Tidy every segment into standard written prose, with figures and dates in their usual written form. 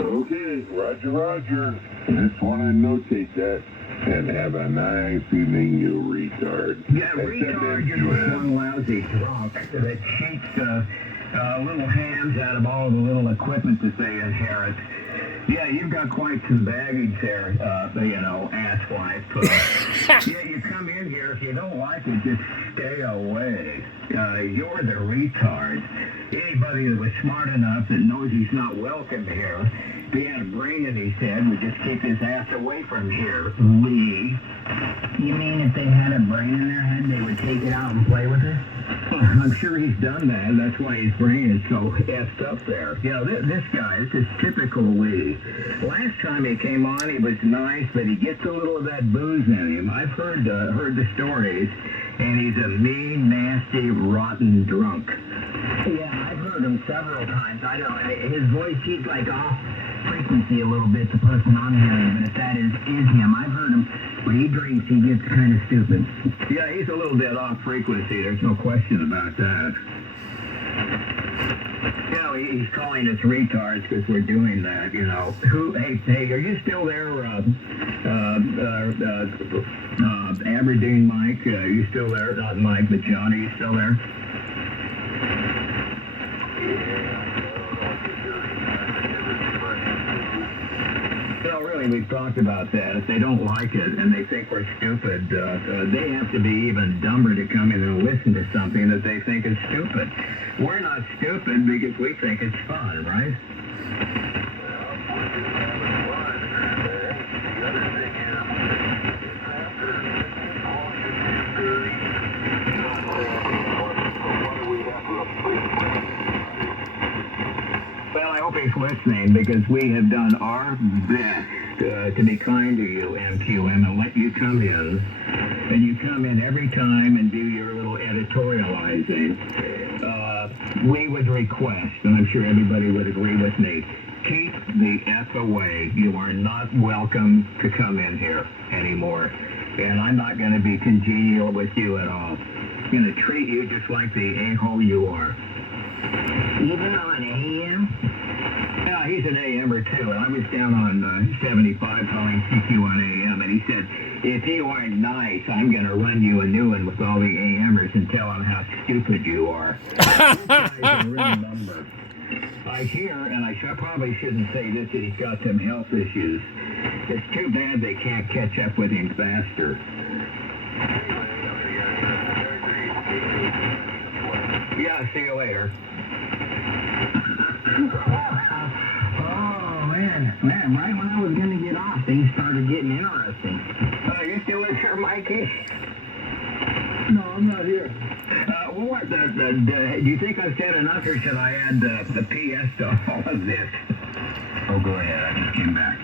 Okay, Roger, Roger. Just want to notate that. And have a nice evening, you retard. Yeah, retard, you're just one lousy drunk that cheats little hands out of all the little equipment that they inherit. Yeah, you've got quite some baggage there, asswipe. Yeah, you come in here, if you don't like it, just stay away. You're the retard. Anybody that was smart enough that knows he's not welcome here, if he had a brain in his head, would just keep his ass away from here. Lee. You mean if they had a brain in their head, they would take it out and play with it? I'm sure he's done that. That's why his brain is so effed up there. You know, this guy, this is typical Lee. Last time he came on, he was nice, but he gets a little of that booze in him. I've heard the stories, and he's a mean, nasty, rotten drunk. Yeah, I've heard him several times. I don't know. His voice, he's like off frequency a little bit, the person I'm hearing, but if that is him, I've heard him. When he drinks, he gets kind of stupid. Yeah, he's a little bit off frequency. There's no question about that. You know, he's calling us retards because we're doing that, you know. Hey, are you still there, Aberdeen Mike? Are you still there? Not Mike, but John, are you still there? We've talked about that. If they don't like it and they think we're stupid, they have to be even dumber to come in and listen to something that they think is stupid. We're not stupid because we think it's fun, right? Well, I hope he's listening because we have done our best to be kind to you, MQM, and let you come in. And you come in every time and do your little editorializing. We would request, and I'm sure everybody would agree with me, keep the F away. You are not welcome to come in here anymore. And I'm not going to be congenial with you at all. I'm going to treat you just like the a-hole you are. Even on AM? Yeah, he's an AMer too, and I was down on 75 calling CQ on AM, and he said, if you aren't nice, I'm going to run you a new one with all the AMers and tell them how stupid you are. This guy's a real number. I hear, and I probably shouldn't say this, that he's got some health issues. It's too bad they can't catch up with him faster. Yeah, see you later. Oh, man, right when I was going to get off, things started getting interesting. You still in here, Mikey? No, I'm not here. What, do you think I've said enough, or should I add the PS to all of this? Oh, go ahead, I just came back.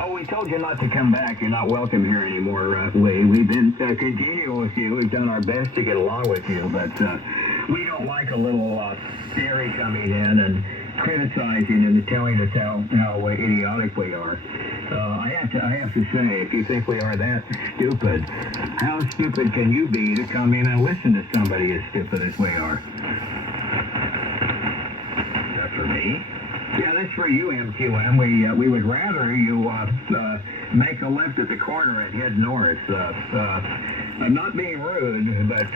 Oh, we told you not to come back. You're not welcome here anymore, Lee. We've been congenial with you. We've done our best to get along with you, but we don't like a little theory coming in and criticizing and telling us how idiotic we are. I have to say, if you think we are that stupid, how stupid can you be to come in and listen to somebody as stupid as we are? Is that for me? Yeah, that's for you, MQM. We would rather you make a left at the corner and head north. I'm not being rude, but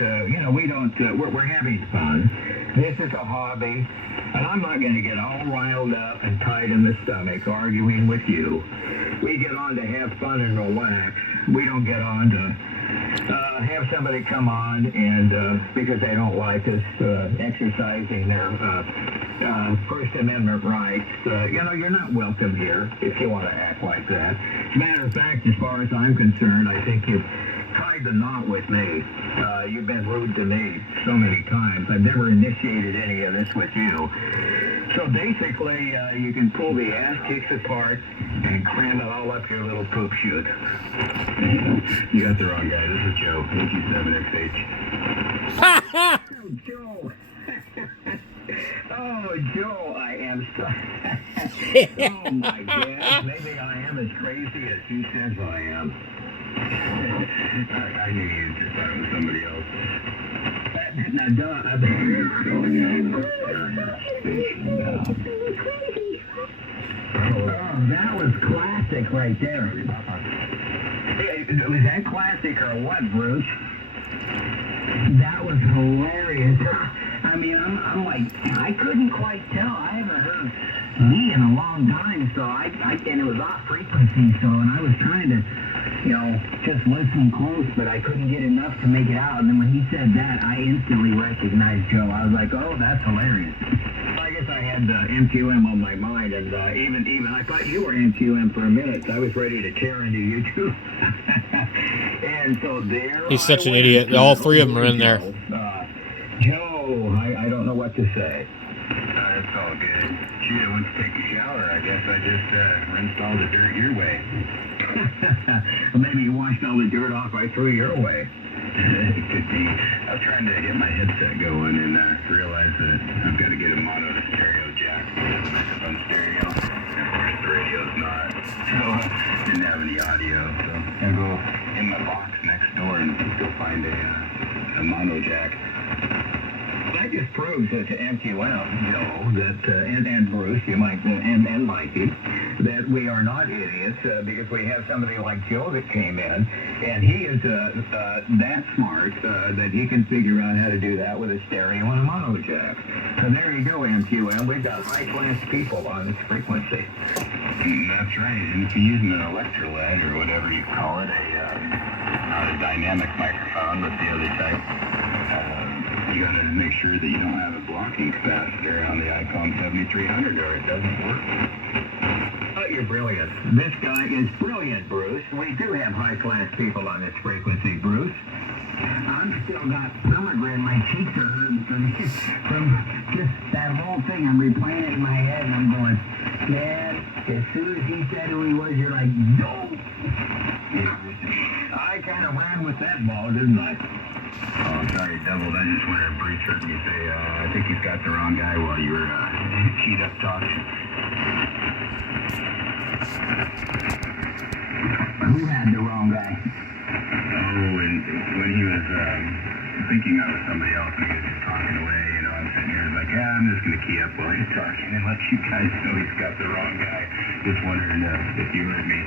we don't. We're having fun. This is a hobby, and I'm not going to get all riled up and tight in the stomach arguing with you. We get on to have fun and relax. We don't get on to have somebody come on and because they don't like us exercising their First Amendment rights. You're not welcome here if you want to act like that. As a matter of fact, as far as I'm concerned, I think you've tied the knot with me. You've been rude to me so many times. I've never initiated any of this with you. So basically, you can pull the ass cheeks apart and cram it all up your little poop chute. You got the wrong guy. This is Joe, AQ7XH. Oh, Joe. Oh, Joe, I am so... Oh, my God. Maybe I am as crazy as he says I am. I knew you just thought it was somebody else. Now, Don, I've been... that was classic right there. Was that classic or what, Bruce? That was hilarious. I mean, I'm like, I couldn't quite tell. I haven't heard me in a long time, so and it was off frequency, so, and I was trying to, just listen close, but I couldn't get enough to make it out. And then when he said that, I instantly recognized Joe. I was like, oh, that's hilarious. I guess I had MQM on my mind, and even I thought you were MQM for a minute. So I was ready to tear into you too. And so there. He's such an idiot. All three of them are in there. Joe, I don't know what to say. It's all good. Gee, I went to take a shower. I guess I just rinsed all the dirt your way. Well, maybe you washed all the dirt off I threw your way. It could be. I was trying to get my headset going and realized that I've got to get a mono stereo jack. It's on stereo. Of course, the radio's not. So didn't have any audio. So I go in my box next door and go find a mono jack. That just proves to MQM, that and Bruce, you might, and Mikey, that we are not idiots because we have somebody like Joe that came in, and he is that smart that he can figure out how to do that with a stereo and a mono jack. So there you go, MQM. We've got high-class people on this frequency. That's right. And if you're using an electroLED or whatever you call it, not a dynamic microphone, but the other type. You got to make sure that you don't have a blocking capacitor on the iPhone 7300 or it doesn't work. But you're brilliant. This guy is brilliant, Bruce. We do have high-class people on this frequency, Bruce. I'm still got stomach grin. My cheeks are hurting from just that whole thing. I'm replaying it in my head and I'm going, man, as soon as he said who he was, you're like, no. I kind of ran with that ball, didn't I? Oh, sorry, doubled. I just wanted to Bruce heard me say, I think you've got the wrong guy while you were keyed up talking. Who had the wrong guy? Oh, and when he was thinking I was somebody else and he was just talking away, I'm sitting here like, I'm just going to key up while he's talking and let you guys know he's got the wrong guy. Just wondering if you heard me.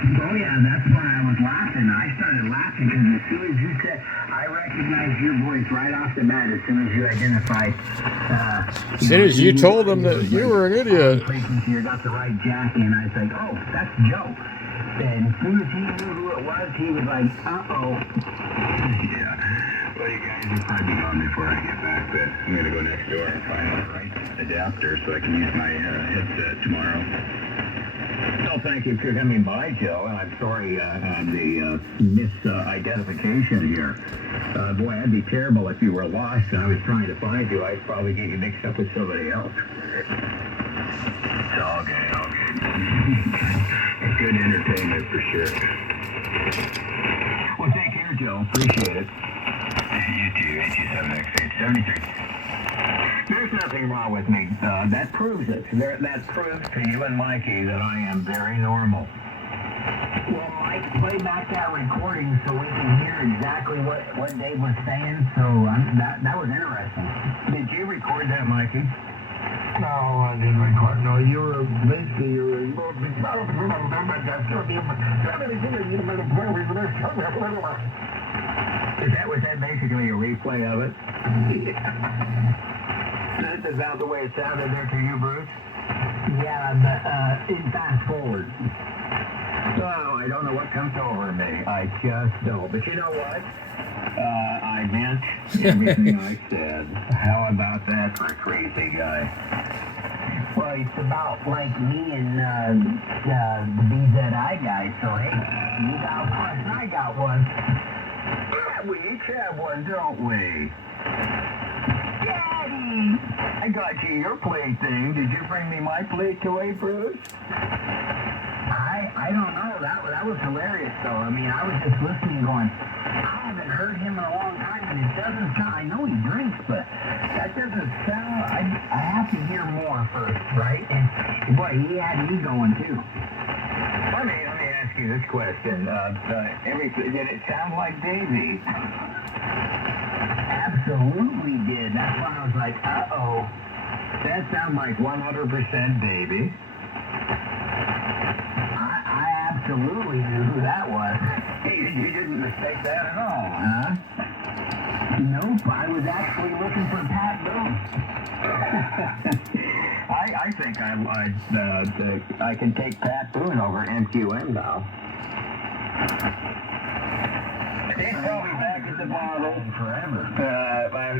Oh yeah, that's why I was laughing. I started laughing because as soon as you said, I recognized your voice right off the bat as soon as you identified. As soon as you told them that you were an idiot. You got the right jack in. I was like, oh, that's Joe. And as soon as he knew who it was, he was like, uh-oh. Yeah. Well, you guys will probably be gone before I get back, but I'm going to go next door and find the right adapter so I can use my headset tomorrow. Well, thank you for coming by, Joe, and I'm sorry the misidentification here. Boy, I'd be terrible if you were lost and I was trying to find you. I'd probably get you mixed up with somebody else. It's all good, all good. Good entertainment for sure. Well, take care, Joe. Appreciate it. You too, 827X873. There's nothing wrong with me. That proves it. That proves to you and Mikey that I am very normal. Well, Mike, play back that recording so we can hear exactly what Dave was saying. So that was interesting. Did you record that, Mikey? No, I didn't record. No, you were basically Was that basically a replay of it? Is that the way it sounded there to you, Bruce? Yeah, but in fast forward. Oh, I don't know what comes over me. I just don't. But you know what? I meant everything I said. How about that for a crazy guy? Well, it's about like me and the BZI guy. So hey, you got one, and I got one. Yeah, we each have one, don't we? Daddy! I got you your plate thing. Did you bring me my plate today, Bruce? I don't know. That was hilarious, though. I mean, I was just listening going, I haven't heard him in a long time, and it doesn't sound, I know he drinks, but that doesn't sound, I have to hear more first, right? And, boy, he had me going, too. Let me ask you this question. Did it sound like Davey? Absolutely did. That's why I was like, uh-oh. That sounds like 100% Davey. I absolutely knew who that was. You didn't mistake that at all, huh? Nope, I was actually looking for Pat Boone. I think I can take Pat Boone over MQM now. He's probably back at the bottle forever.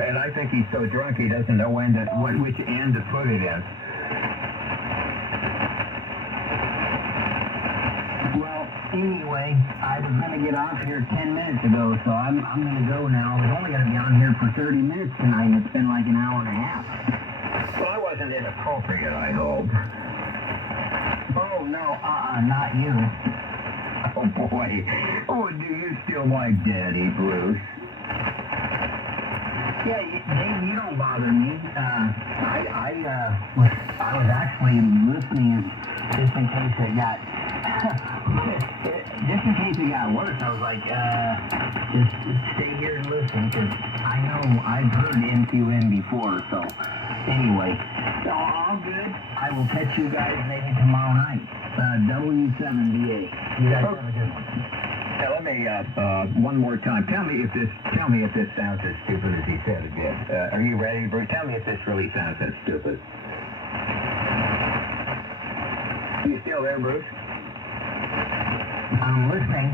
And I think he's so drunk he doesn't know which end to put it in. Well, anyway, I was going to get off here 10 minutes ago, so I'm going to go now. I was only going to be on here for 30 minutes tonight, and it's been like an hour and a half. Well, I wasn't inappropriate, I hope. Oh, no, not you. Oh, boy. Oh, do you still like Daddy, Bruce? Yeah, Dave, you don't bother me. I was actually listening just in case it got... just in case it got worse, I was like, just stay here and listen, because I know I've heard MQM before, so anyway, all good. I will catch you guys maybe tomorrow night. W7VA. You guys have a good one. Now, let me, one more time. Tell me if this sounds as stupid as he said it did. Are you ready, Bruce? Tell me if this really sounds that stupid. You still there, Bruce? I'm listening.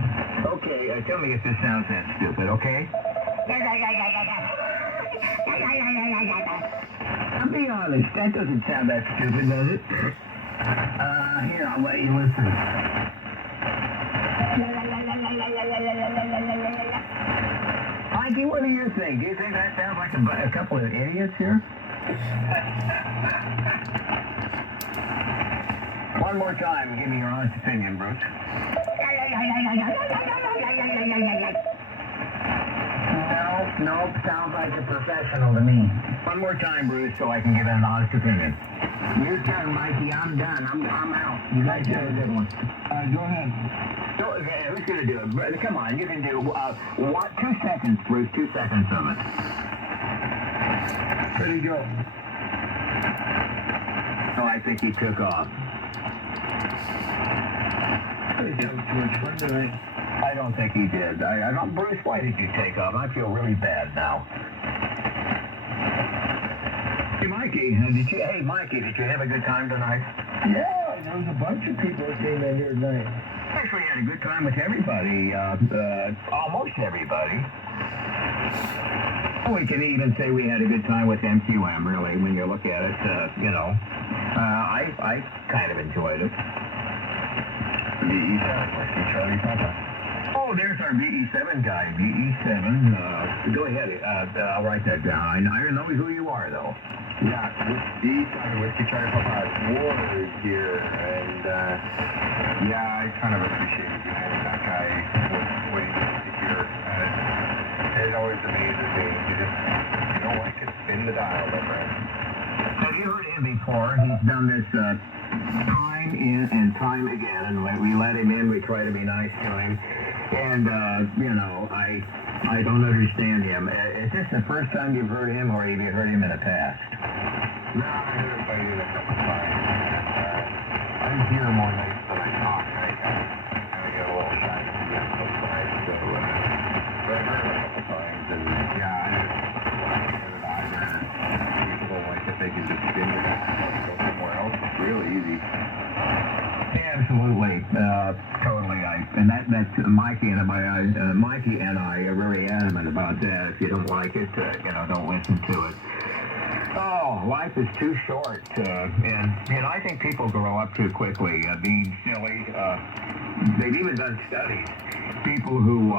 Okay, tell me if this sounds that stupid, okay? I'll be honest, that doesn't sound that stupid, does it? Here, I'll let you listen. Mikey, what do you think? Do you think that sounds like a couple of idiots here? One more time, give me your honest opinion, Bruce. Nope, sounds like a professional to me. One more time, Bruce, so I can give an honest opinion. Your turn, Mikey. I'm done. I'm out. You guys have a good one. Go ahead. Okay, who's going to do it? Come on, you can do 2 seconds, Bruce. 2 seconds of it. Ready, go. Oh, I think he took off. I don't think he did. I don't. Bruce, why did you take off? I feel really bad now. Hey, Mikey, did you have a good time tonight? Yeah, there was a bunch of people that came in here tonight. Actually, had a good time with everybody, almost everybody. We can even say we had a good time with MQM, really, when you look at it, I kind of enjoyed it. BE7, Charlie Papa. Oh, there's our BE7 guy, BE7. Go ahead, I'll write that down. I don't know who you are, though. Yeah, BE7, Whiskey Charlie Papa Ward here, and, yeah, I kind of appreciated you having that guy what he needs to hear. It always amazes me. You don't like it, spin the dial, my friend. Have you heard him before? He's done this time in and time again, and we let him in. We try to be nice to him. And, I don't understand him. Is this the first time you've heard him, or have you heard him in the past? No, I heard him fighting a couple times. I hear more nights than I talk. I kind of get a little shy to be outside, so, but I've heard him a couple times, and yeah, I just either people like if they could just spin it and go somewhere else. It's really easy. Absolutely, totally. That's Mikey and I are very adamant about that. If you don't like it, don't listen to it. Oh, life is too short, and I think people grow up too quickly, being silly. They've even done studies. People who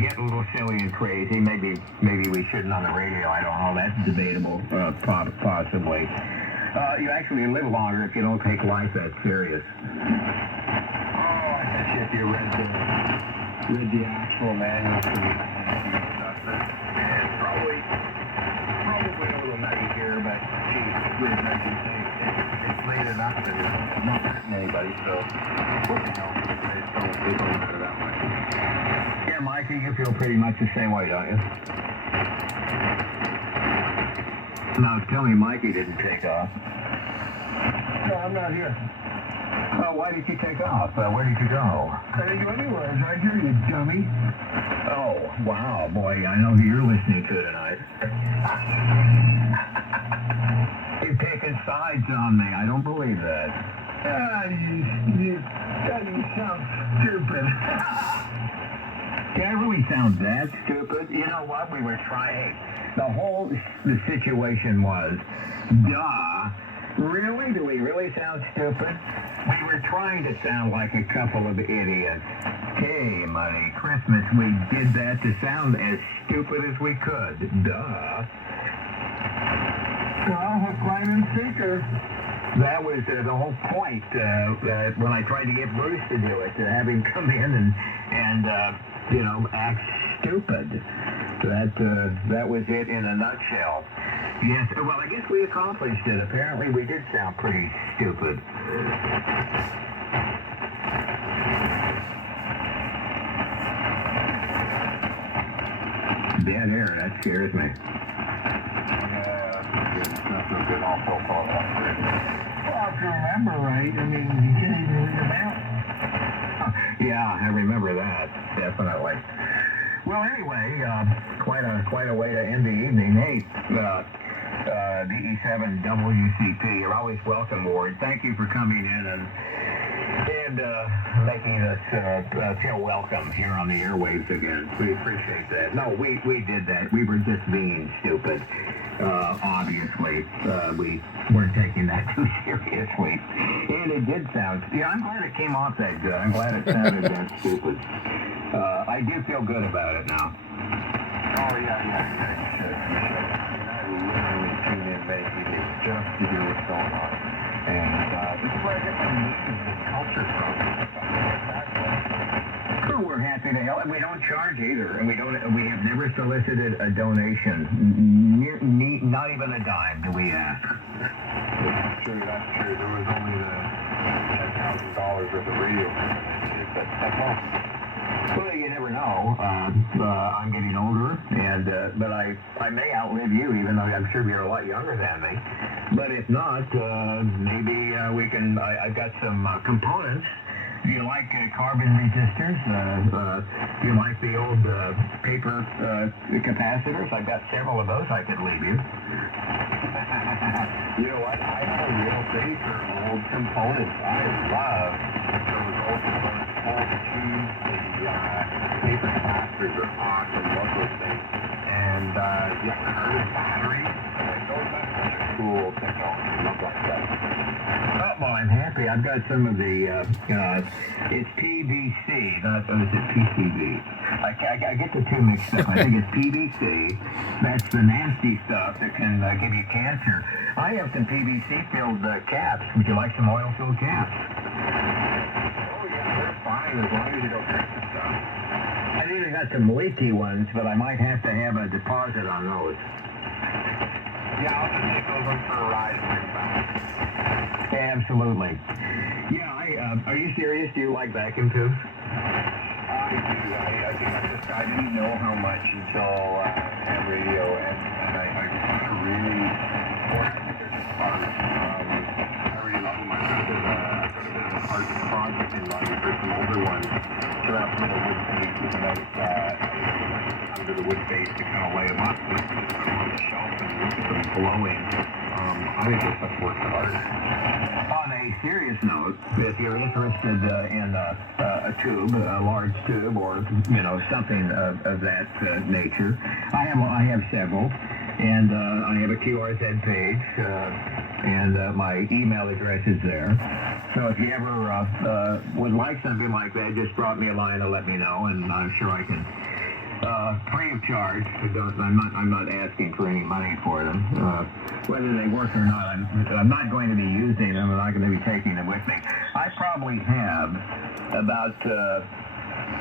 get a little silly and crazy. Maybe we shouldn't on the radio. I don't know. That's debatable, possibly. You actually live longer if you don't take life that serious. Oh, I bet you if you read the actual manual for the stuff, it's probably a little nutty here, but geez, it's really nice to say it's late enough that it's not hurting anybody, so they don't matter that much. Yeah, Mikey, you feel pretty much the same way, don't you? Now, tell me Mikey didn't take off. No, I'm not here. Why did you take off? Where did you go? I didn't go anywhere. I was right here, you dummy. Oh, wow, boy, I know who you're listening to tonight. You've taken sides on me. I don't believe that. You sound stupid. Did I really sound that stupid? You know what? We were trying. The situation was, duh. Really? Do we really sound stupid? We were trying to sound like a couple of idiots. Hey, Money, Christmas, we did that to sound as stupid as we could. Duh. Well, hook, line, and sinker. That was the whole point when I tried to get Bruce to do it, to have him come in and act stupid. That was it in a nutshell. Yes, well, I guess we accomplished it. Apparently, we did sound pretty stupid. Dead air, that scares me. Well, if you remember right, I mean, you can't even read them out. Yeah, I remember that, definitely. Well, anyway, quite a way to end the evening. Hey, DE7 WCP, you're always welcome, Ward. Thank you for coming in and making us feel welcome here on the airwaves again. We appreciate that. No, we did that. We were just being stupid. Obviously, we weren't taking that too seriously. And it did sound, I'm glad it came off that good. I'm glad it sounded that stupid. I do feel good about it now. Oh, yeah, you should. I literally tune in many evenings just to hear what's going on. And this is where I get my news and culture from. Sure, we're happy to help. And we don't charge either. And we have never solicited a donation. Not even a dime do we ask. That's true. There was only the $10,000 worth of radio frequencies, but that's all. Well, you never know. I'm getting older, and but I may outlive you, even though I'm sure you're a lot younger than me. But if not, maybe we can. I've got some components. You like carbon resistors? You like the old paper capacitors? I've got several of those I could leave you. You know what? I have a real thing for old components. I love those old components, old tubes, the paper capacitors are awesome. Love those things. And the alternative batteries, those are such a cool technology. Love that stuff. Oh, well, I'm happy. I've got some of the, it's PVC, not, is it PCB? I get the two mixed up. I think it's PVC. That's the nasty stuff that can give you cancer. I have some PVC-filled caps. Would you like some oil-filled caps? Oh, yeah, they're fine as long as you don't hurt the stuff. I even got some leaky ones, but I might have to have a deposit on those. Yeah, I'll just take those ones for a ride and bring them back. Absolutely. Yeah, are you serious? Do you like vacuum tubes? I do. I think I didn't know how much until ham radio, and I really fortunate with this product. I really love them. I've got a bit of a art project in mind for some older ones. Set up some of the wood bases and under the wood base to kind of light them up and put them on the shelf and look at them glowing. I think this stuff works hard. On a serious note, if you're interested in a tube, a large tube, or something of that nature, I have several, and I have a QRZ page, and my email address is there. So if you ever would like something like that, just drop me a line and let me know, and I'm sure I can. Free of charge. I'm not asking for any money for them. Whether they work or not, I'm not going to be using them. I'm not going to be taking them with me. I probably have about,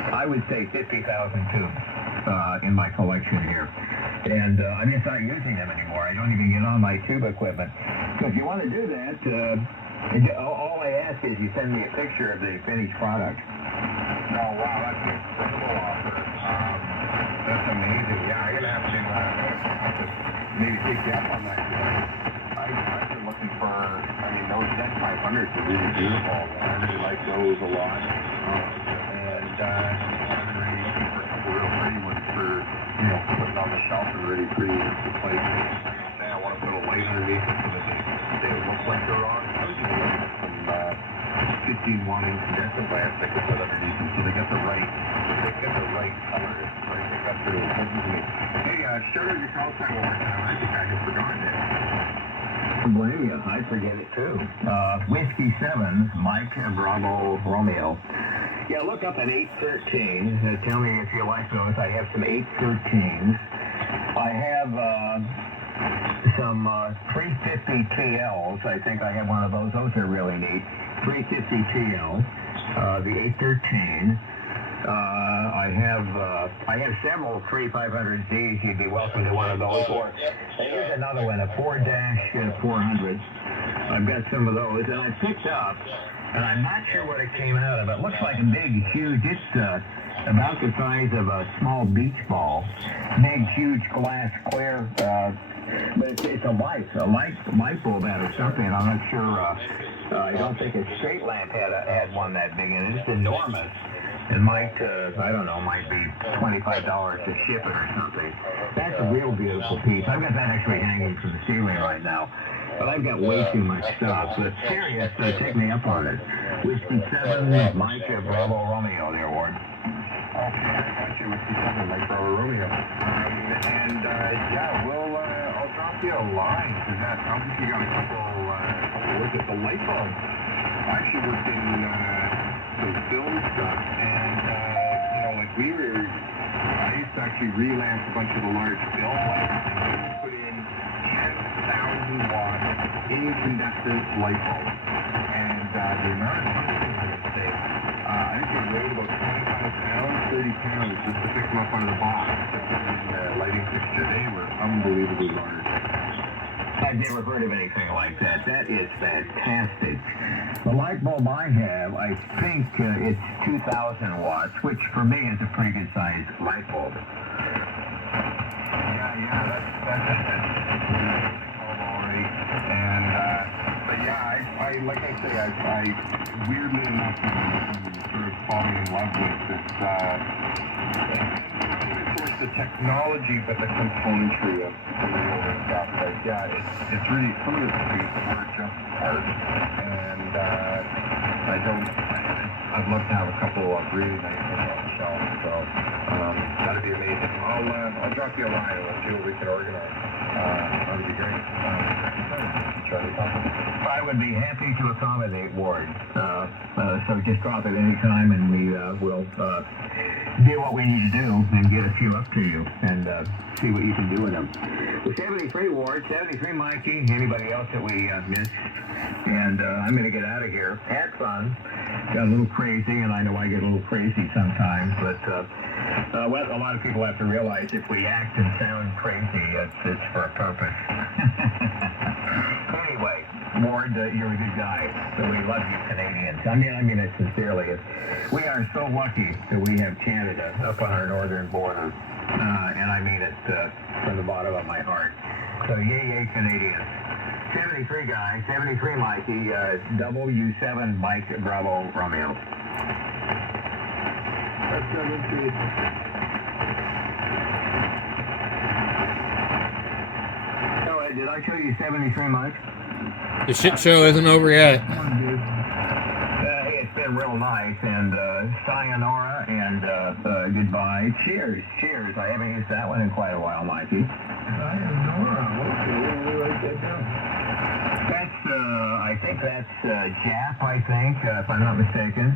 I would say 50,000 tubes in my collection here. And I'm just not using them anymore. I don't even get on my tube equipment. So if you want to do that, all I ask is you send me a picture of the finished product. Oh, wow, that's an incredible offer. That's amazing. Yeah, I'm going to have to maybe take you up on that. I've been looking for, those Zen 500s are really beautiful. I really like those a lot. And really for a couple real pretty ones for, you know, putting on the shelf and really pretty display. I want to put a light underneath it so that they look like they're on. I was going to look some 15 watt incandescent lamps I could put underneath them so they get the right color. So I think that's really important to me. Hey, shout out your call sign one more time. I think I had forgotten it. Blame you. I forget it too. Whiskey 7, Mike Bravo Romeo. Yeah, look up an 813. Tell me if you like those. I have some 813s. I have some 350 TLs. I think I have one of those. Those are really neat. 350 TL. The 813. I have several 3500Zs. You'd be welcome to one of those. Or here's another one, a 4-400. I've got some of those, and I picked up, and I'm not sure what it came out of. It looks like a big, huge. It's about the size of a small beach ball. Big, huge glass clear. But it's a light bulb out of something. I'm not sure. I don't think a straight lamp had one that big, and it's enormous. It might, I don't know, might be $25 to ship it or something. That's a real beautiful piece. I've got that actually hanging from the ceiling right now. But I've got way too much stuff. But serious, take me up on it. Whiskey 7, Mike Bravo Romeo there, Ward. Okay, I got you. Whiskey 7, Mike Bravo Romeo. Yeah, I'll drop you a line for that. Obviously, you got a couple look at the light bulb. I actually worked in some film stuff, and like I used to actually relamp a bunch of the large film lights and put in 10,000 watt incandescent light bulbs, and the amount of tungsten that it saved, I think it weighed about 25 pounds, 30 pounds just to pick them up out of the box in the lighting fixture. They were unbelievably large. I've never heard of anything like that. That is fantastic. The light bulb I have, I think it's 2,000 watts, which for me is a pretty good sized light bulb. Yeah, that's all right. And, but yeah, I like I say, I weirdly enough, I'm sort of falling in love with this, the technology, but the componentry of some of the older stuff. Like, yeah, it's really, some of the things are just art, and I'd love to have a couple of really nice ones on the shelf, so that'd be amazing. I'll drop you a line and we'll see what we can organize. That'd be great. I would be happy to accommodate, Ward. So just drop it any time, and we will do what we need to do and get a few up to you and see what you can do with them. The 73 Ward, 73 Mikey, anybody else that we missed. And I'm going to get out of here. Had fun. Got a little crazy, and I know I get a little crazy sometimes, but what a lot of people have to realize, if we act and sound crazy, it's for a purpose. Anyway, Ward, you're a good guy, so we love you Canadians. I mean it sincerely. We are so lucky that we have Canada up on our northern border, and I mean it from the bottom of my heart. So yay, Canadians. 73 guys, 73 Mikey, W7 Mike Bravo Romeo. That's 73. So, did I show you 73 Mike? The shit show isn't over yet. Hey, it's been real nice, and sayonara, and goodbye. Cheers, cheers. I haven't used that one in quite a while, Mikey. Sayonara. Okay, we write that down. That's, I think that's Jap, I think, if I'm not mistaken.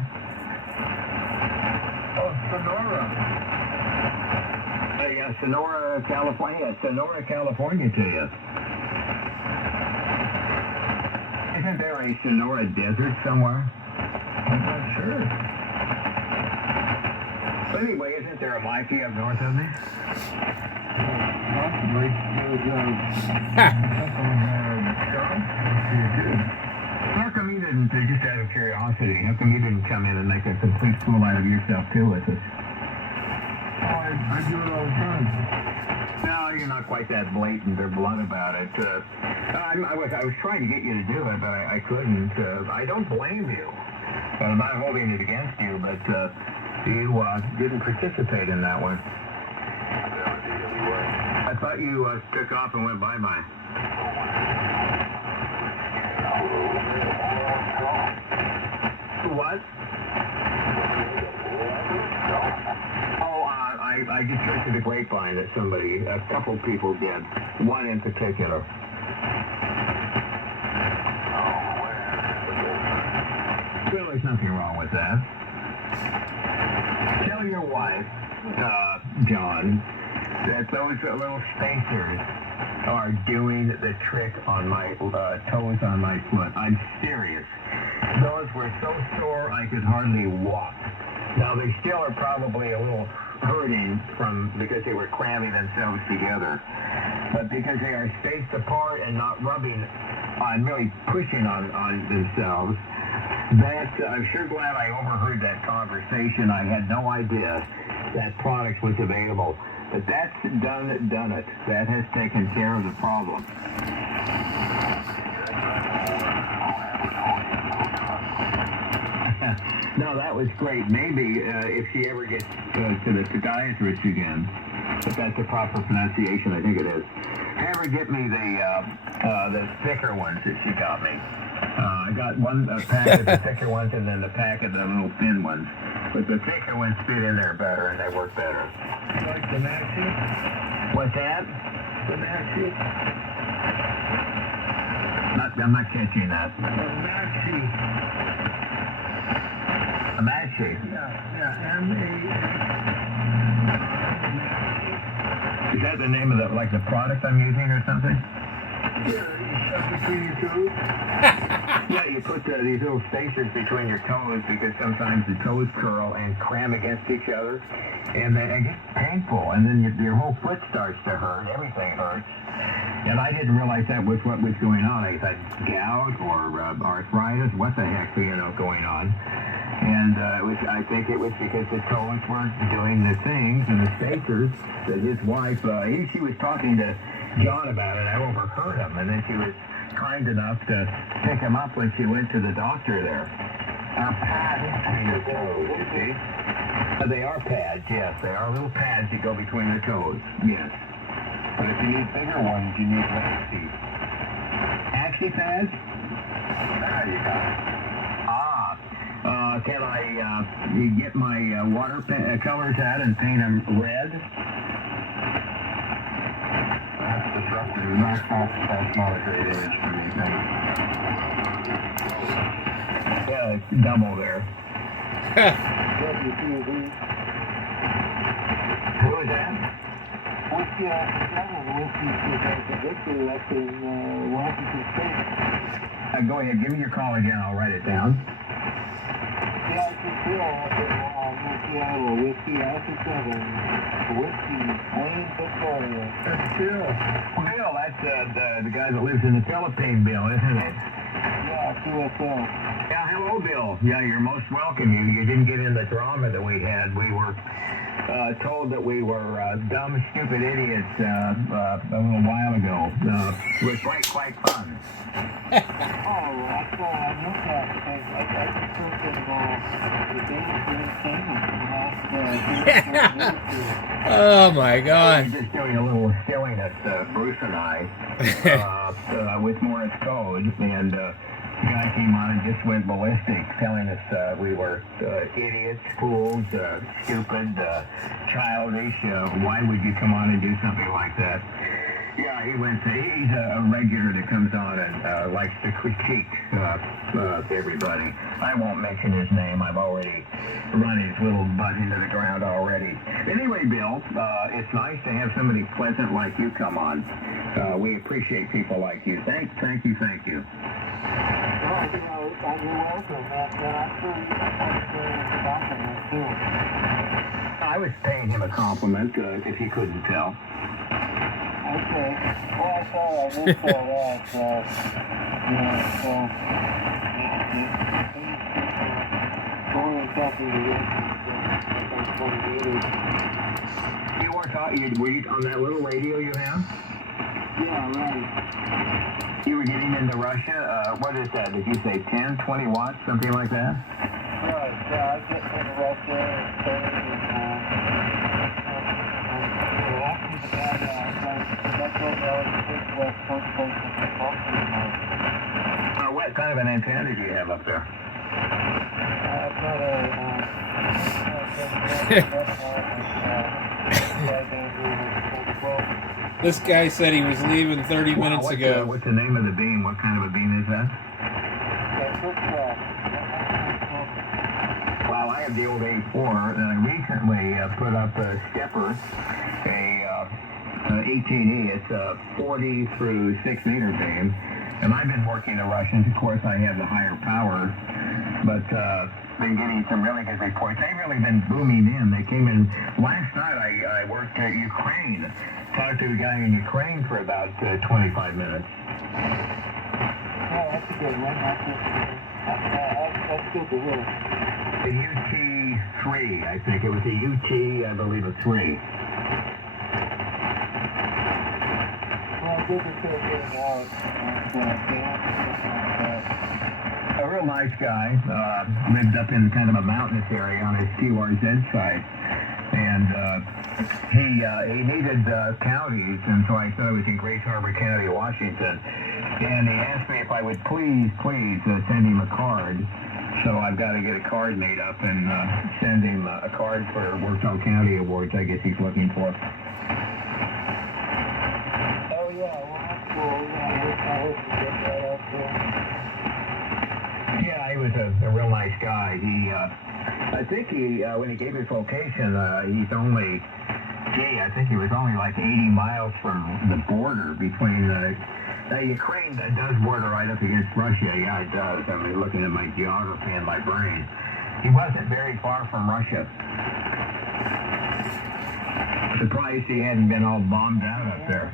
Oh, Sonora. Yeah, Sonora, California. Sonora, California to you. Isn't there a Sonora desert somewhere? I'm not sure. But anyway, isn't there a Mikey up north of me? Possibly. How come you didn't, just out of curiosity, how come you didn't come in and make a complete fool out of yourself too with us? Oh, I do it all the time. No, you're not quite that blatant or blunt about it. I was trying to get you to do it, but I couldn't. I don't blame you. And I'm not holding it against you, but you didn't participate in that one. I thought you took off and went bye-bye. What? Oh, I just heard through the grapevine that a couple people did. One in particular. Well, there's nothing wrong with that. Tell your wife, John, that those little spacers are doing the trick on my toes on my foot. I'm serious. Those were so sore I could hardly walk. Now they still are probably a little hurting because they were cramming themselves together. But because they are spaced apart and not rubbing on, really pushing on themselves, I'm sure glad I overheard that conversation. I had no idea that product was available. But that's done it. That has taken care of the problem. No, that was great. Maybe if she ever gets to the podiatrist again, if that's the proper pronunciation, I think it is. Have her get me the thicker ones that she got me. I got a pack of the thicker ones and then a pack of the little thin ones. But the thicker ones fit in there better and they work better. Like the Maxi? What's that? The Maxi? I'm not catching that. The Maxi. A Maxi? Yeah, M-A-X. Is that the name of the product I'm using or something? Yeah, you shove between your toes. Yeah, you put these little spacers between your toes because sometimes the toes curl and cram against each other, and then it gets painful, and then your whole foot starts to hurt. Everything hurts. And I didn't realize that was what was going on. I thought gout or arthritis, what the heck, going on. And I think it was because the toes weren't doing the things and the spacers that his wife, she was talking to John about it. I overheard him, and then she was kind enough to pick him up when she went to the doctor there. Pads between the toes, you see? They are pads, yes. They are little pads that go between the toes, yes. But if you need bigger ones, you need Axi. Axi pads? There you go. Can I get my watercolors out and paint them red? That's disruptive. That's not a great image for me. Yeah, it's double there. WPV. Who is that? Whiskey after seven. Whiskey after victory. That's in Washington State. Go ahead, give me your call again. I'll write it down. Yeah, it's in Seattle. Whiskey after seven. Whiskey, Wayne, Victoria. That's Bill. Bill, that's the guy that lives in the Philippines, Bill, isn't it? Yeah, QSL. Yeah, hello, Bill. Yeah, you're most welcome. You didn't get in the drama that we had. We were told that we were dumb, stupid idiots a little while ago. It was quite fun. Oh, I missed that because I just took the Oh my God. We're just doing a little silliness, Bruce and I, with Morse code, and the guy came on and just went ballistic, telling us we were idiots, fools, stupid, childish. Why would you come on and do something like that? Yeah, he's a regular that comes on and likes to critique everybody. I won't mention his name. I've already run his little butt into the ground already. Anyway, Bill, it's nice to have somebody pleasant like you come on. We appreciate people like you. Thank you. Well, you're welcome. I'm sure you the compliment, too. I was paying him a compliment, if you couldn't tell. Okay. Well, sorry, I missed all that. Going and talking to you. You were on that little radio you have? Yeah, right. You were getting into Russia. What is that? Did you say 10, 20 watts, something like that? Right, yeah, I get into Russia and Spain and after that, that's what I was thinking West Coast place in the country. What kind of an antenna do you have up there? I've got This guy said he was leaving 30 minutes ago. What's the name of the beam? What kind of a beam is that? Well, I have the old A4, and I recently put up a stepper, a 18E. It's a 40 through 6 meter beam. And I've been working the Russians. Of course, I have the higher power, but been getting some really good reports. They've really been booming in. They came in last night. I worked at Ukraine. Talked to a guy in Ukraine for about 25 minutes. That's a good one. That's good to hear. The UT-3, I think. It was a UT, I believe, a 3. Well, good to see it getting out. A real nice guy. Lived up in kind of a mountainous area on his QRZ side. And he needed counties, and so I thought it was in Grace Harbor County, Washington. And he asked me if I would please send him a card. So I've got to get a card made up and send him a card for Worktown County Awards, I guess he's looking for. Oh, yeah, well, that's cool. Yeah, I hope you get that up there. Yeah, he was a real nice guy. I think when he gave his location, he's only, I think he was only like 80 miles from the border between Ukraine does border right up against Russia. Yeah, it does. I mean, looking at my geography in my brain. He wasn't very far from Russia. Surprised he hadn't been all bombed out up there.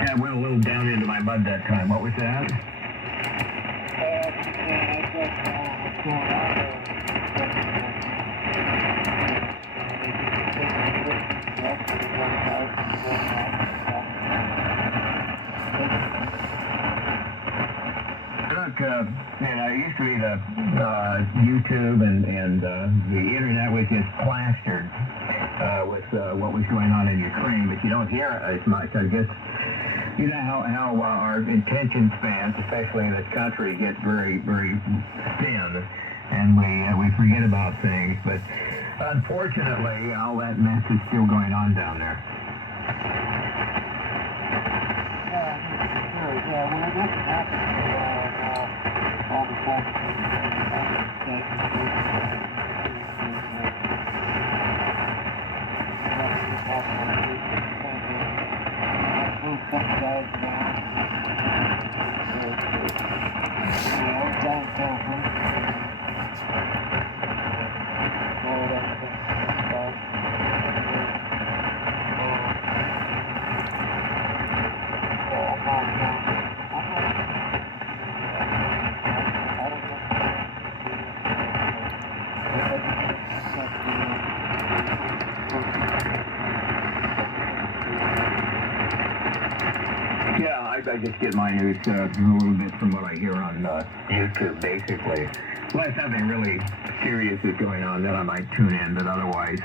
Yeah, I went a little down into my mud that time. What was that? Look, man, I used to be the YouTube and the internet was just plastered with what was going on in Ukraine, but you don't hear it as much. I guess you know how our attention spans, especially in this country, get very, very thin, and we forget about things. But unfortunately, all that mess is still going on down there. Yeah, well, it doesn't happen all the time. I just get my news a little bit from what I hear on YouTube, basically. Unless something really serious is going on, then I might tune in. But otherwise,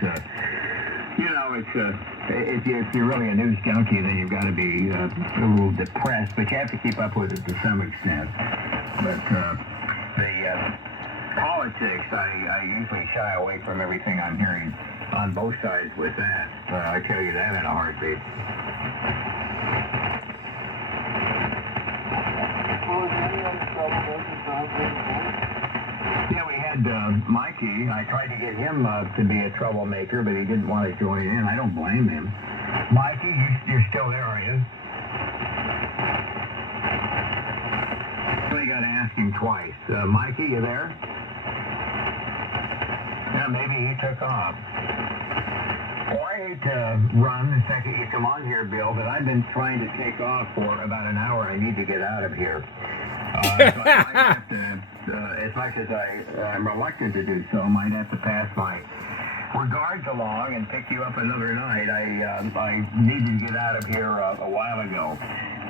you know, if you're really a news junkie, then you've got to be a little depressed. But you have to keep up with it to some extent. But the politics, I usually shy away from everything I'm hearing on both sides with that. I tell you that in a heartbeat. Yeah, we had Mikey. I tried to get him to be a troublemaker, but he didn't want to join in. I don't blame him. Mikey, you're still there, are you? I got to ask him twice. Mikey, you there? Yeah, maybe he took off. Well, I hate to run the second you come on here, Bill, but I've been trying to take off for about an hour. I need to get out of here. So I might have to, as much as I'm reluctant to do so, I might have to pass my regards along and pick you up another night. I needed to get out of here a while ago.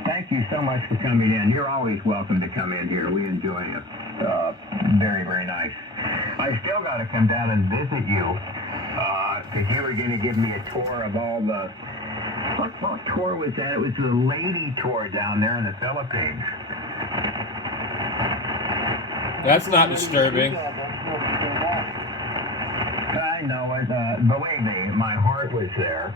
Thank you so much for coming in. You're always welcome to come in here. We enjoy you. Very, very nice. I still got to come down and visit you because you were going to give me a tour of all the... What tour was that? It was the lady tour down there in the Philippines. That's not disturbing. I know it. Believe me, my heart was there.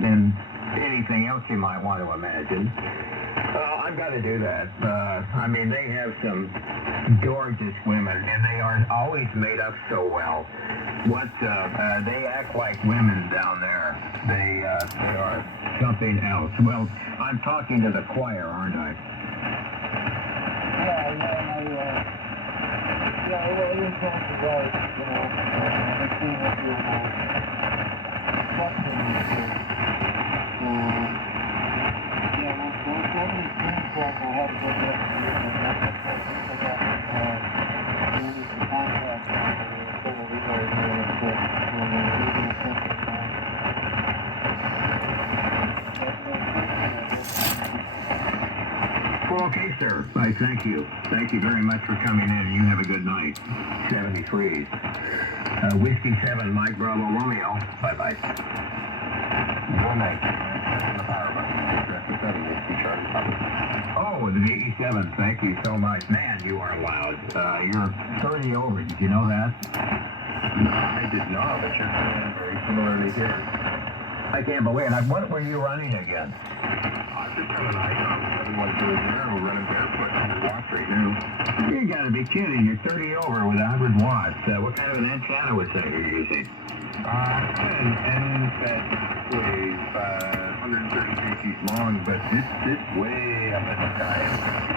And anything else you might want to imagine. I've got to do that. I mean, they have some gorgeous women, and they are always made up so well. They act like women down there. They are something else. Well, I'm talking to the choir, aren't I? Yeah, well, it was going to go, the thing with your question is, there's so many things that I had to go back to you, and that's the question I got, we need to contact civil legal here, but, Well, okay, sir. I thank you. Thank you very much for coming in. You have a good night. 73. Whiskey 7, Mike Bravo Romeo. Bye-bye. Good night. Oh, the VE7. Thank you so much. Man, you are loud. You're 30 over. Did you know that? I did not, but you're doing very similarly here. I can't believe it. What were you running again? I'm just having an icon. Everyone's doing there. We're running barefoot 100 watts right now. You gotta be kidding. You're 30 over with 100 watts. What kind of an antenna was that you're using? An NFET wave, 133 feet long, but this way up in the sky.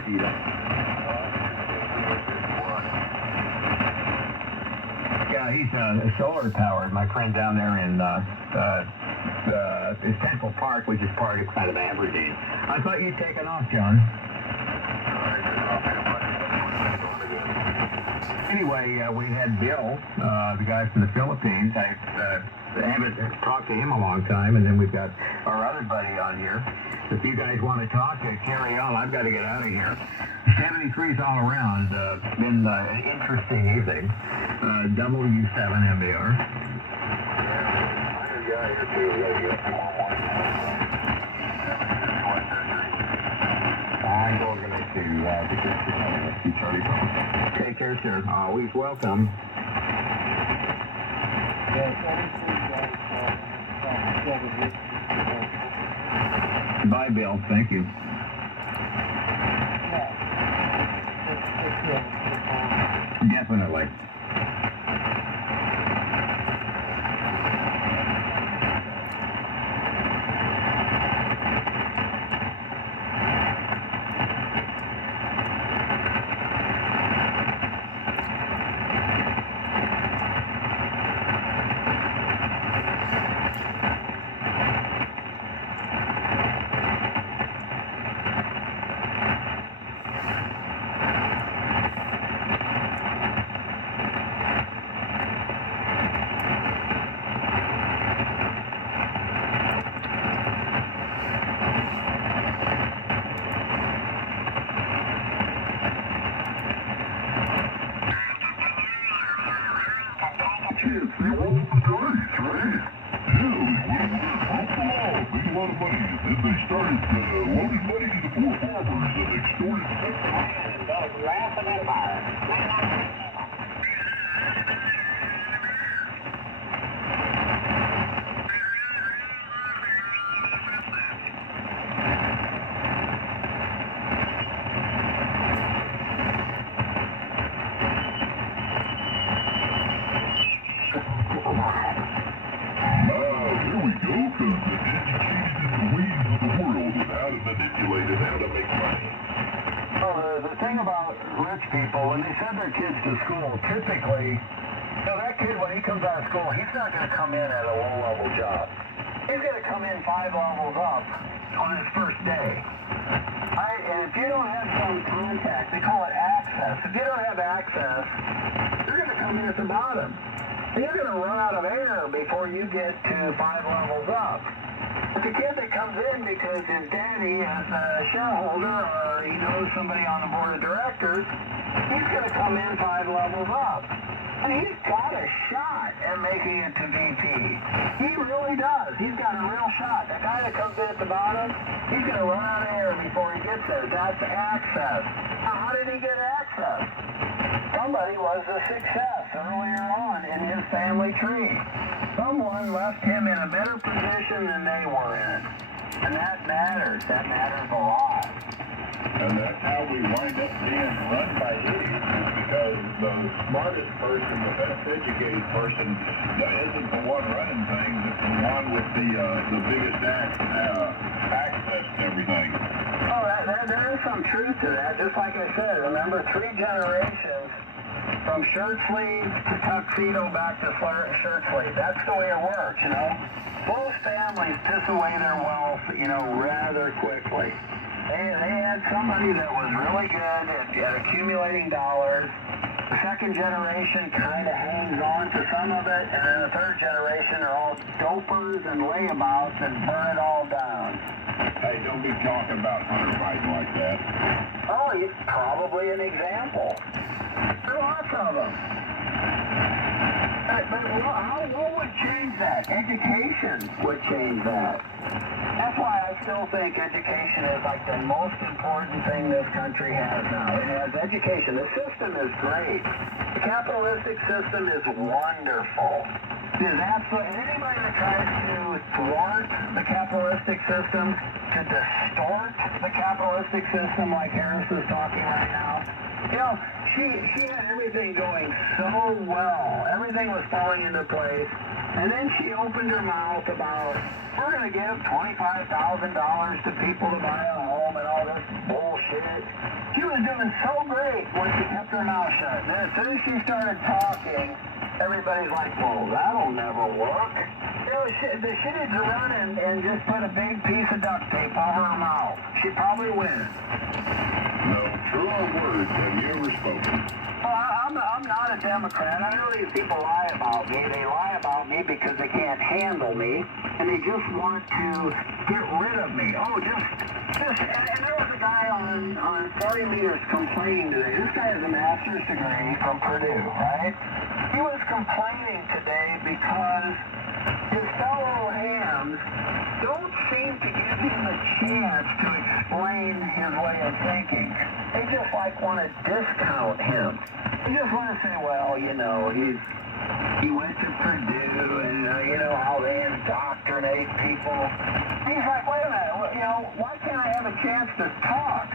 Feet up. Yeah, he's solar powered. My friend down there in Central Park, which is part of kind of Aberdeen. I thought you'd taken off, John. Anyway, we had Bill, the guy from the Philippines. I haven't talked to him a long time, and then we've got our other buddy on here. If you guys want to talk, carry on. I've got to get out of here. 73's all around. Been an interesting evening. W7 MBR. I'm going to Charlie. Take care, sir. Always welcome. Bye, Bill. Thank you. Definitely. The thing about rich people, when they send their kids to school, typically So that kid, when he comes out of school, he's not going to come in at a low-level job. He's going to come in 5 levels up on his first day. Right? And if you don't have some contact, they call it access. If you don't have access, you're going to come in at the bottom. And you're going to run out of air before you get to 5 levels up. But the kid that comes in because his daddy is a shareholder or he knows somebody on the board of directors, he's going to come in 5 levels up. And he's got a shot at making it to VP. He really does. He's got a real shot. The guy that comes in at the bottom, he's going to run out of air before he gets there. That's access. Now, how did he get access? Somebody was a success earlier on in his family tree. Someone left him in a better position than they were in. And that matters. That matters a lot. And that's how we wind up being run by idiots, is because the smartest person, the best educated person, that isn't the one running things, it's the one with the biggest access to everything. Oh, there is some truth to that. Just like I said, remember 3 generations from shirt sleeves to tuxedo back to shirt sleeve. That's the way it works, you know. Most families piss away their wealth, you know, rather quickly. They had somebody that was really good at accumulating dollars. The second generation kind of hangs on to some of it, and then the third generation are all dopers and layabouts and burn it all down. Hey, don't be talking about Hunter Biden like that. Oh, he's probably an example. There are lots of them. But what would change that? Education would change that. That's why I still think education is like the most important thing this country has now. It has education. The system is great. The capitalistic system is wonderful. There's absolutely anybody that tries to thwart the capitalistic system, to distort the capitalistic system like Harris is talking right now. You know, she had everything going so well. Everything was falling into place. And then she opened her mouth about, we're going to give $25,000 to people to buy a home and all this bullshit. She was doing so great when she kept her mouth shut. And then as soon as she started talking, everybody's like, whoa, that'll never work. You know, the shit is to run and just put a big piece of duct tape over her mouth. She'd probably win. No truer words have you ever spoken. Well, I'm not a Democrat. I know these people lie about me. They lie about me because they can't handle me, and they just want to get rid of me. Oh, and there was a guy on 40 meters complaining today. This guy has a master's degree from Purdue, right? He was complaining today because his fellow hams don't seem to give him a chance to explain his way of thinking. They just want to discount him. They just want to say, well, you know, he went to Purdue and you know how they indoctrinate people. He's like, wait a minute, you know, why can't I have a chance to talk?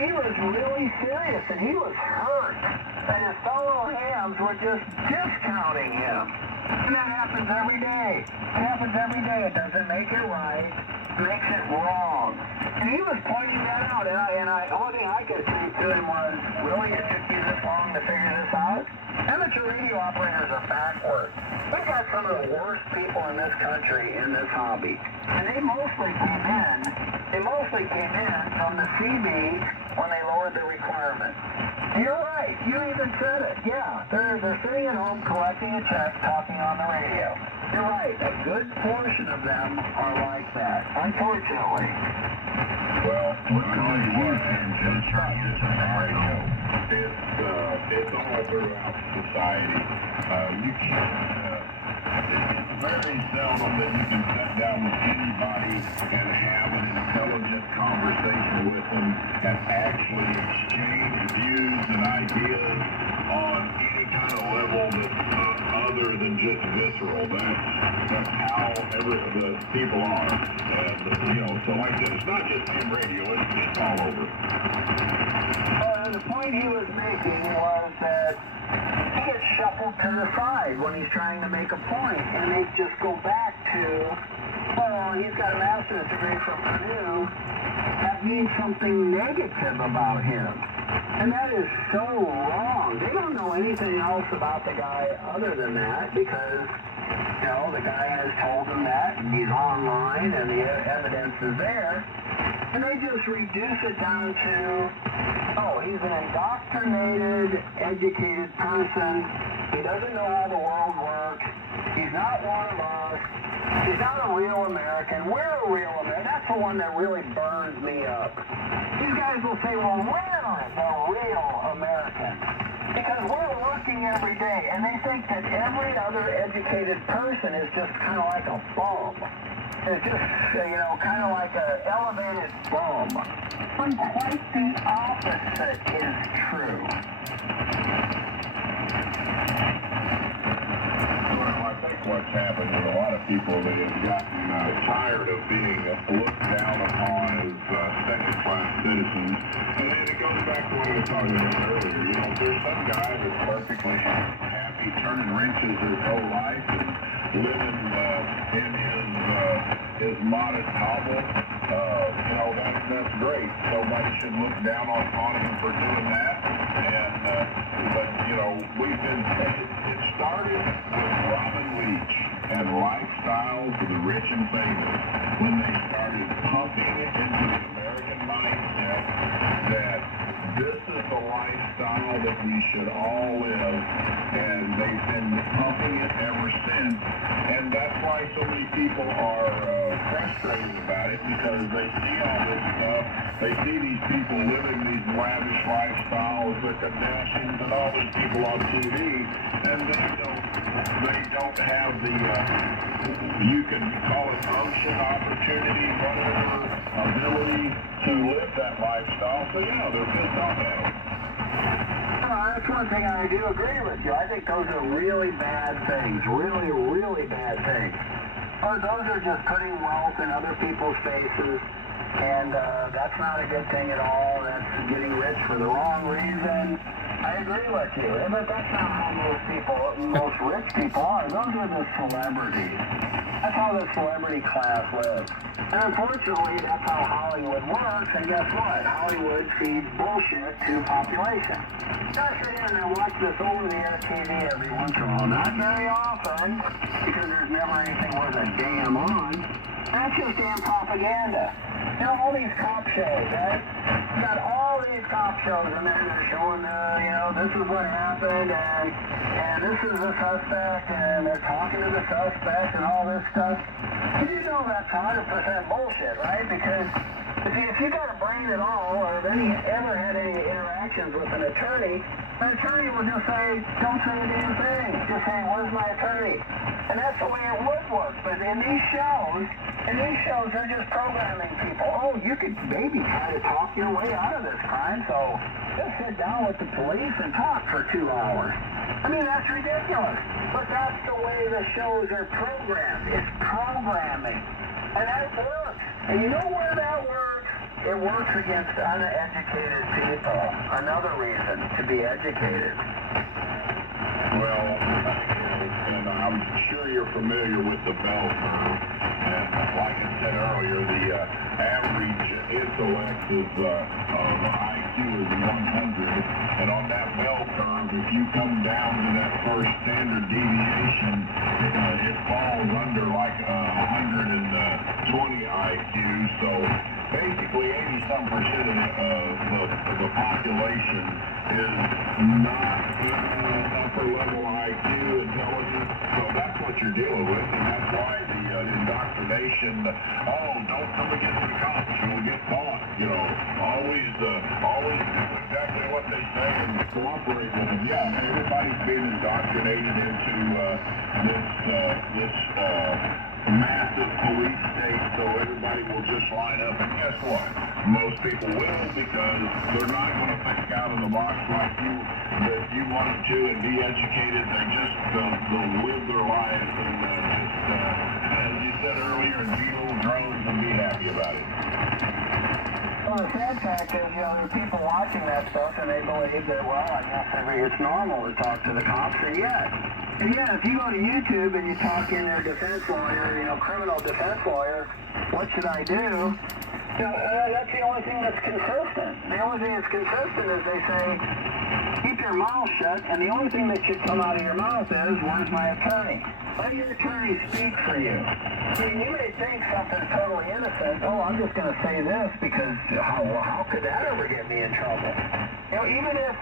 He was really serious and he was hurt that his fellow hams were just discounting him. And that happens every day. It happens every day. It doesn't make it right. It makes it wrong. And he was pointing that out. And the only thing I could say to him was, really, it took you this long to figure this out? Amateur radio operators are backward. We've got some of the worst people in this country in this hobby. And they mostly came in from the CB when they lowered the requirement. You're right. You even said it. Yeah, they're sitting at home collecting a check, talking on the radio. You're right. A good portion of them are like that, unfortunately. Well, what can you work in just trying to scenario? It's all throughout society. You can't, it's very seldom that you can sit down with anybody and have an intelligent conversation with them and actually exchange views and ideas on any kind of level that's other than just visceral. That's how the people are. And, you know, so like I said, it's not just in radio, it's all over. The point he was making was that he gets shuffled to the side when he's trying to make a point, and they just go back to, well, he's got a master's degree from Purdue. That means something negative about him. And that is so wrong. They don't know anything else about the guy other than that because, you know, the guy has told them that, and he's online, and the evidence is there. And they just reduce it down to, oh, he's an indoctrinated, educated person. He doesn't know how the world works. He's not one of us. He's not a real American. We're a real American. That's the one that really burns me up. These guys will say, well, we're the real Americans. Because we're working every day, and they think that every other educated person is just kind of like a bum. It's just, you know, kind of like an elevated bum. When quite the opposite is true. Well, I think what's happened with a lot of people, they have gotten tired of being looked down upon as second-class citizens. And then it goes back to what we were talking about earlier. You know, there's some guy that's perfectly happy turning wrenches his whole life and living in his modest hovel. You know, that's great. Nobody should look down on him for doing that. And but you know, it started with Robin Leach and Lifestyles of the Rich and Famous when they started pumping into the American mindset that this is the lifestyle that we should all live, and they've been pumping it ever since. And that's why so many people are frustrated about it, because they see all this stuff. They see these people living these lavish lifestyles, the Kardashians and all these people on TV, and they don't have the, you can call it unction, opportunity, whatever, ability to live that lifestyle. So yeah, they're pissed off at it. That's one thing I do agree with you. I think those are really bad things. Really, really bad things. Or those are just putting wealth in other people's faces, and that's not a good thing at all. That's getting rich for the wrong reason. I agree with you, but that's not how most rich people are. Those are the celebrities. That's how the celebrity class lives. And unfortunately, that's how Hollywood works, and guess what? Hollywood feeds bullshit to population. I sit in and watch this over-the-air TV every once in a while. Not very often, because there's never anything worth a damn on. That's just damn propaganda. You know, all these cop shows, right? You got all these cop shows, and then they're showing, you know, this is what happened, and this is the suspect, and they're talking to the suspect, and all this stuff. You know that's 100% bullshit, right? Because if you got a brain at all, or if ever had any interactions with an attorney will just say, don't say a damn thing. Just say, where's my attorney? And that's the way it would work. But in these shows, they're just programming people. Oh, you could maybe try to talk your way out of this crime, so just sit down with the police and talk for 2 hours. I mean, that's ridiculous. But that's the way the shows are programmed. It's programming. And that works. And you know where that works? It works against uneducated people. Another reason to be educated. Well, and I'm sure you're familiar with the bell curve. And like I said earlier, the average intellect of IQ is 100. And on that bell curve, if you come down to that first standard deviation, it falls under like 120 IQ. So basically 80-some% of the population is not upper level IQ intelligence. So that's what you're dealing with, and that's why the indoctrination, don't come against the cops, you'll get caught. You know, always do exactly what they say and cooperate with them. Yeah, everybody's being indoctrinated into this massive police state, so everybody will just line up, and guess what? Most people will, because they're not going to think out of the box like you wanted to and be educated. They're just they'll live their lives and just, as you said earlier, use little drones and be happy about it. Well, the sad fact is, you know, there are people watching that stuff, and they believe that, well, I guess it's normal to talk to the cops, and yet, if you go to YouTube and you talk in their defense lawyer, you know, criminal defense lawyer, what should I do? That's the only thing that's consistent. The only thing that's consistent is they say, keep your mouth shut, and the only thing that should come out of your mouth is, where's my attorney? Let your attorney speak for you. See, you may think something's totally innocent. Oh, I'm just going to say this because how could that ever get me in trouble? You know, even if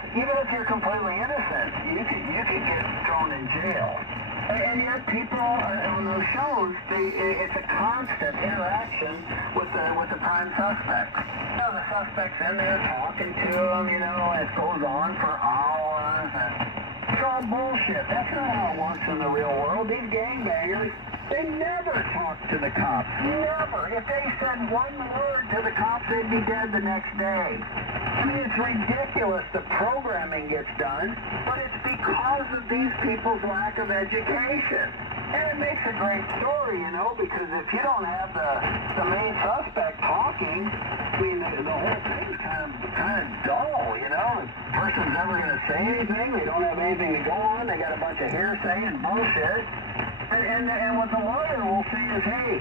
you're completely innocent, you could get thrown in jail. And yet people on those shows, it's a constant interaction with the prime suspects. You know, the suspect's in there talking to them, you know, and it goes on for hours. And it's all bullshit. That's not how it works in the real world. These gangbangers, they never talk to the cops. Never. If they said one word to the cops, they'd be dead the next day. I mean, it's ridiculous the programming gets done, but it's because of these people's lack of education. And it makes a great story, you know, because if you don't have the main suspect talking, I mean, the whole thing's kind of dull, you know. The person's never going to say anything. They don't have anything to go on. They got a bunch of hearsay and bullshit. And what the lawyer will say is, hey,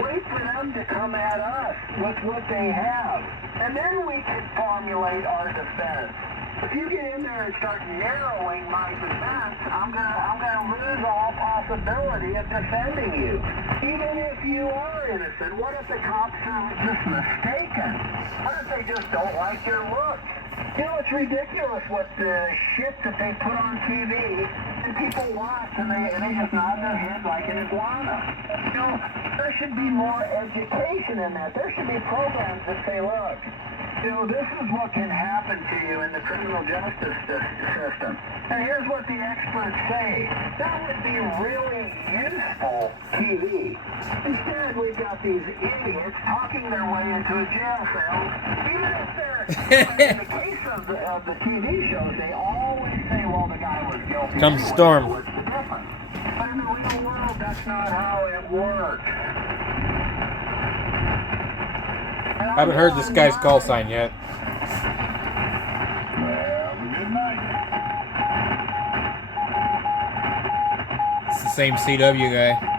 wait for them to come at us with what they have, and then we can formulate our defense. If you get in there and start narrowing my defense, I'm gonna lose all possibility of defending you. Even if you are innocent, what if the cops are just mistaken? What if they just don't like your look? You know, it's ridiculous what the shit that they put on TV, and people watch, and they just nod their head like an iguana. You know, there should be more education in that. There should be programs that say, look, you know, this is what can happen to you in the criminal justice system. And here's what the experts say. That would be really useful TV. Instead, we've got these idiots talking their way into a jail cell. Even if they're, in the case of the TV shows, they always say, well, the guy was guilty. Comes Anyway, Storm. What's the difference? But in the real world, that's not how it works. I haven't heard this guy's call sign yet. Well, good night. It's the same CW guy.